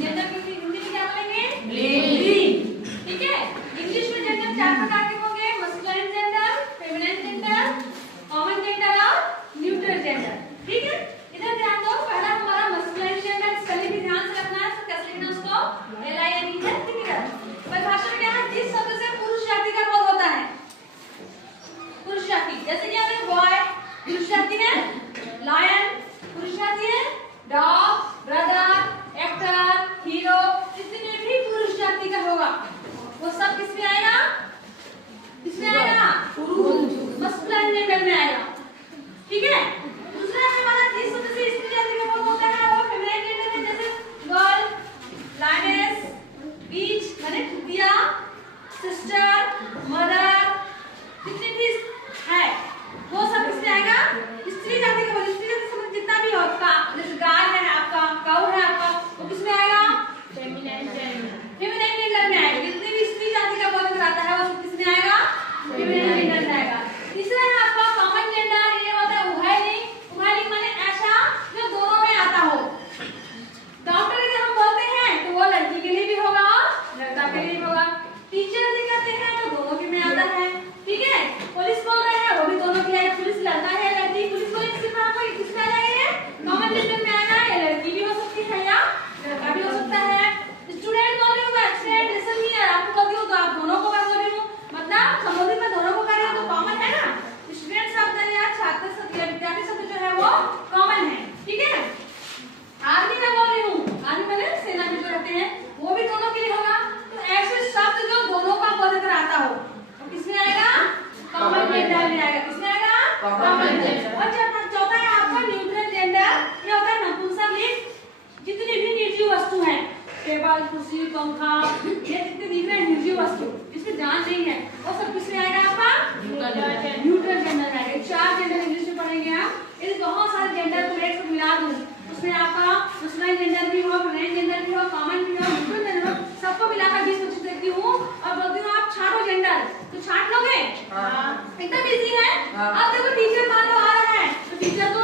Gender को हिंदी में क्या बोलेंगे? लिंग। ठीक है, इंग्लिश में जेंडर 4 प्रकार के होंगे, masculine gender, feminine gender, common gender और न्यूट्रल जेंडर। ठीक है, इधर ध्यान दो, पहला हमारा मस्कुलिन जेंडर, स्पेलिंग भी ध्यान से रखना है, कैसे लिखना उसको, LINE है। ठीक है, परिभाषा में क्या है, जिस शब्द से पुरुष जाति का बोध होता है, पुरुष जाति, जैसे कि आपने बॉय पुरुष जाति है, लायन पुरुष जाति है, डॉग, ब्रदर, एक्टर, हीरो, जितने भी पुरुष जाति का होगा वो सब किसमें आएगा? किसमें आएगा? पुरुष, मस्कुलिन जेंडर में आएगा। ठीक है, दूसरा हमारा जिस शब्द से स्त्री जाति का बोध होता है वो फेमिनिन जेंडर में, जैसे गर्ल, लायनेस, बीच माने कुतिया, सिस्टर, मदर, जितने भी है वो सब किसमें आएगा? स्त्री जाति का बोध। स्त्री जाति समझ जितना भी हो, आपका जैसे गाय है, आपका काऊ है, आपका वो किसमें आएगा? फेमिनिन जेंडर, फेमिनिन जेंडर में आएगा। जितने भी स्त्री जाति का बोध कराता है वो सब किसमें आएगा? फेमिनिन जेंडर में आएगा। तीसरा है आपका कॉमन जेंडर, ये होता है उभयलिंग। उभयलिंग माने ऐसा जो दोनों में आता हो। डॉक्टर यदि हम बोलते हैं तो वो लड़की के लिए भी होगा और लड़का के लिए भी होगा। टीचर यदि कहते हैं तो दोनों के में आता है। ठीक है, पुलिस बोल रहे हैं वो भी दोनों के लिए, पुलिस लड़का है लड़की, पुलिस बोले सिर्फ आपको किसमें आ जाएगा? कॉमन जेंडर में आएगा। ये लड़की भी हो सकती है या लड़का भी हो सकता है। स्टूडेंट बोल रही हूँ मैं, स्टूडेंट जैसे नहीं है, आपको बोलती हूँ तो आप दोनों को मैं बोल रही हूँ, मतलब संबोधित में दोनों को कर रही हूँ तो कॉमन है ना। स्टूडेंट शब्द या छात्र शब्द या विद्यार्थी शब्द जो है वो कॉमन है। ठीक है, आर्मी में बोल रही हूँ, आर्मी में सेना में जो रहते हैं वो भी दोनों के लिए होगा। तो ऐसे शब्द जो दोनों का बोध कराता हो तो किसमें आएगा? कॉमन जेंडर में आएगा। किसमें आएगा? Common gender. और चौथा है आपका न्यूट्रल जेंडर, ये होता है नपुंसक लिंग। जितनी भी निर्जीव वस्तु है, टेबल, कुर्सी, पंखा, ये जितने दिख रहे हैं निर्जीव वस्तु, इसमें जान नहीं है, वो सब किसमें आएगा? आपका न्यूट्रल जेंडर में आएगा। 4 जेंडर इंग्लिश में पढ़ेंगे आप। यदि बहुत सारे जेंडर को एक साथ मिला दूं उसमें आपका मस्कुलिन जेंडर भी हो, फेमिनिन जेंडर भी हो, कॉमन भी हो, न्यूट्रल जेंडर हो, सबको मिलाकर 20-25 देती हूँ और बोलती हूँ आप छाटो जेंडर, तो छाट लोगे? एकदम इजी है। अब देखो टीचर मान लो आ रहा है तो टीचर तो